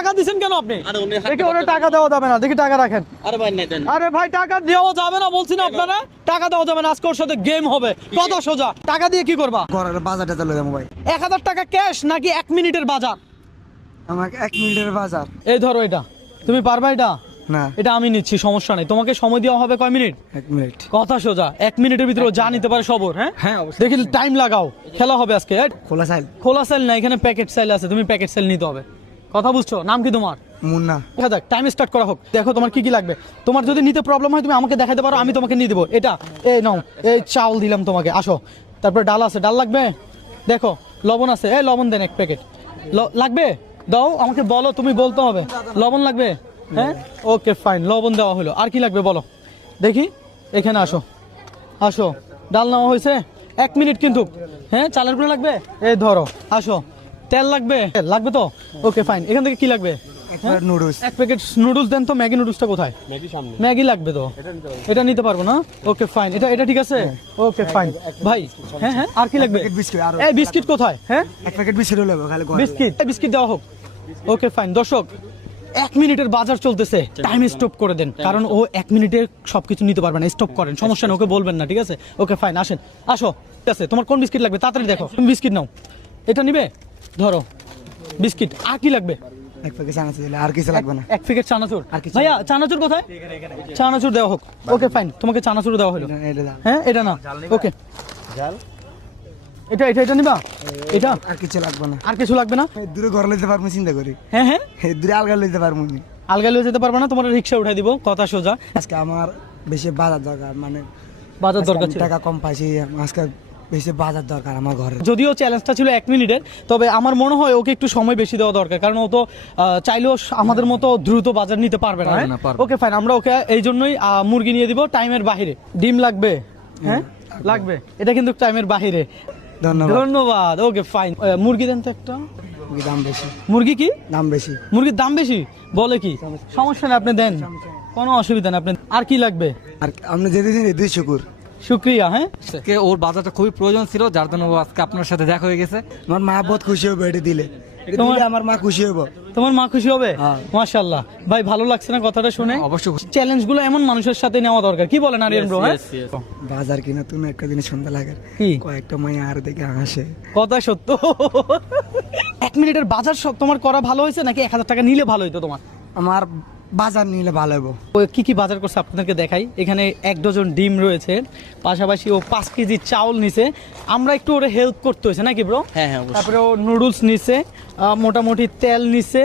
টাকা দিছেন কেন আপনি? দেখি ওরে টাকা দেওয়া যাবে না, দেখি টাকা রাখেন। আরে ভাই টাকা দেওয়া যাবে না বলছি না আপনারা, টাকা দেওয়া যাবে না, আজকে ওর সাথে গেম হবে। কত সোজা, টাকা দিয়ে কি করবা? ঘরের বাজারটা চলে যাবো ভাই। 1000 টাকা ক্যাশ নাকি 1 মিনিটের বাজার? আমাকে 1 মিনিটের বাজার। এই ধরো এটা, তুমি পারবা এটা? না, এটা আমি নিচ্ছি, সমস্যা নেই। তোমাকে সময় দেওয়া হবে কয় মিনিট? 1 মিনিট। কথা সোজা, 1 মিনিটের ভিতরে ও যা নিতে পারে সবর। হ্যাঁ হ্যাঁ অবশ্যই। দেখি টাইম লাগাও, খেলা হবে আজকে। খোলা সাইল। খোলা সেল না, এখানে প্যাকেট সেল আছে, তুমি প্যাকেট সেল নিতে হবে। কথা বুঝছো? নাম কি তোমার? মুন্না। দেখা যাক, টাইম স্টার্ট করা হোক। দেখো তোমার কি কি লাগবে। তোমার যদি নিতে প্রবলেম হয় তুমি আমাকে দেখাতে পারো, আমি তোমাকে নিয়ে দেবো। এটা এই নাও, এই চাউল দিলাম তোমাকে, আসো। তারপরে ডাল আছে, ডাল লাগবে। দেখো লবণ আছে, এই লবণ দেন 1 প্যাকেট। লাগবে দাও, আমাকে বলো, তুমি বলতে হবে। লবণ লাগবে? হ্যাঁ ওকে ফাইন, লবণ দেওয়া হলো। আর কি লাগবে বলো দেখি। এখানে আসো, আসো। ডাল নেওয়া হয়েছে। 1 মিনিট কিন্তু। হ্যাঁ চালের গুঁড়ো লাগবে? এই ধরো, আসো। তেল লাগবে? লাগবে তো, ওকে ফাইন। এখান থেকে কি লাগবে? নুডলস। 1 প্যাকেট নুডলস দেন তো। ম্যাগি নুডলসটা কোথায়? ম্যাগি লাগবে তো, এটা নিতে পারবো না। ওকে ফাইন, এটা ঠিক আছে। ওকে ফাইন ভাই। হ্যাঁ হ্যাঁ, আর কি লাগবে? বিস্কিট। আর এই বিস্কিট কোথায়? হ্যাঁ 1 প্যাকেট বিস্কিট হলো খালি। বিস্কিট, বিস্কিট দেওয়া হোক। Okay fine. দর্শক 1 মিনিটের বাজার চলতেছে, টাইম স্টপ করে দেন, কারণ ও 1 মিনিটে সবকিছু নিতে পারবে না। স্টপ করেন, সমস্যা নেই, ওকে বলবেন না, ঠিক আছে? ওকে ফাইন, আসেন, আসো। ঠিক আছে, তোমার কোন বিস্কিট লাগবে তাড়াতাড়ি দেখো। তুমি বিস্কিট নাও, এটা নিবে, ধরো বিস্কিট। আর কি লাগবে? 1 প্যাকেট চানাচুর দিলে আর কিছু লাগবে না। 1 প্যাকেট চানাচুর। আর কিছু? ভাইয়া চানাচুর কোথায়? চানাচুর দেওয়া হোক। ওকে ফাইন, তোমাকে চানাচুর দেওয়া হলো। এটা দাও। হ্যাঁ এটা না, ওকে। এটা এটা এটা নিবা? এটা আর কিছু লাগবে না। আর কিছু লাগবে না? দূরে ঘর লইতে পারবো চিন্তা করি। হ্যাঁ হ্যাঁ, দূরে আলগা লইতে পারবো না। আলগা লিয়ে যেতে পারবে না, তোমার রিক্সা উঠাই দিব। কথা সোজা। আজকে আমার বেশি বাজার দরকার, মানে বাজার দরকার ছিল। টাকা কম পাইছি, আজকে বেশি বাজার দরকার আমার ঘরে। যদিও চ্যালেঞ্জটা ছিল 1 মিনিটের, তবে আমার মনে হয় ওকে একটু সময় বেশি দেওয়া দরকার, কারণ ও তো চাইলেও আমাদের মতো দ্রুত বাজার নিতে পারবে না। ওকে ফাইন, আমরা ওকে এই জন্যই মুরগি নিয়ে দিব টাইমের বাহিরে। ডিম লাগবে? হ্যাঁ লাগবে, এটা কিন্তু টাইমের বাহিরে। ধন্যবাদ। ধন্যবাদ। ওকে ফাইন, মুরগি দেন তো একটা। মুরগির দাম বেশি। মুরগি কি দাম বেশি। মুরগির দাম বেশি বলে কি? সমস্যা নেই, আপনি দেন, কোনো অসুবিধা নেই। আপনি আর কি লাগবে? আর আপনি যেতে দিন 2 শুকুর। শুক্রিয়া। হ্যাঁ আজকে ওর বাজারটা খুবই প্রয়োজন ছিল, যার জন্য ও আজকে আপনার সাথে দেখা হয়ে গেছে। আমার মা বহুত খুশি হবে এটা দিলে। এটা তোমার- দিলে আমার মা খুশি হবে। তোমার মা খুশি হবে? হ্যাঁ। মাশাআল্লাহ ভাই, ভালো লাগছে না কথাটা শুনে? অবশ্যই। চ্যালেঞ্জ গুলো এমন মানুষের সাথে নেওয়া দরকার, কি বলেন আরিয়ান ব্রো? হ্যাঁ বাজার কিনা তুমি একটা দিনে সন্ধ্যা লাগে কি? কয়েকটা মাইয়া আর দেখে হাসে। কথা সত্য। 1 মিনিটের বাজার সব তোমার করা ভালো হয়েছে নাকি 1000 টাকা নিলে ভালো হইতো তোমার? আমার বাজার নিলে ভালো হবো। ও কি কি বাজার করছে আপনাদেরকে দেখাই। এখানে 1 ডজন ডিম রয়েছে, পাশাপাশি ও 5 কেজি চাউল নিছে। আমরা একটু ওরে হেল্প করতে হয়েছে নাকি ব্রো? হ্যাঁ হ্যাঁ, অবশ্যই। তারপরে ও নুডলস নিছে, মোটামুটি তেল নিছে।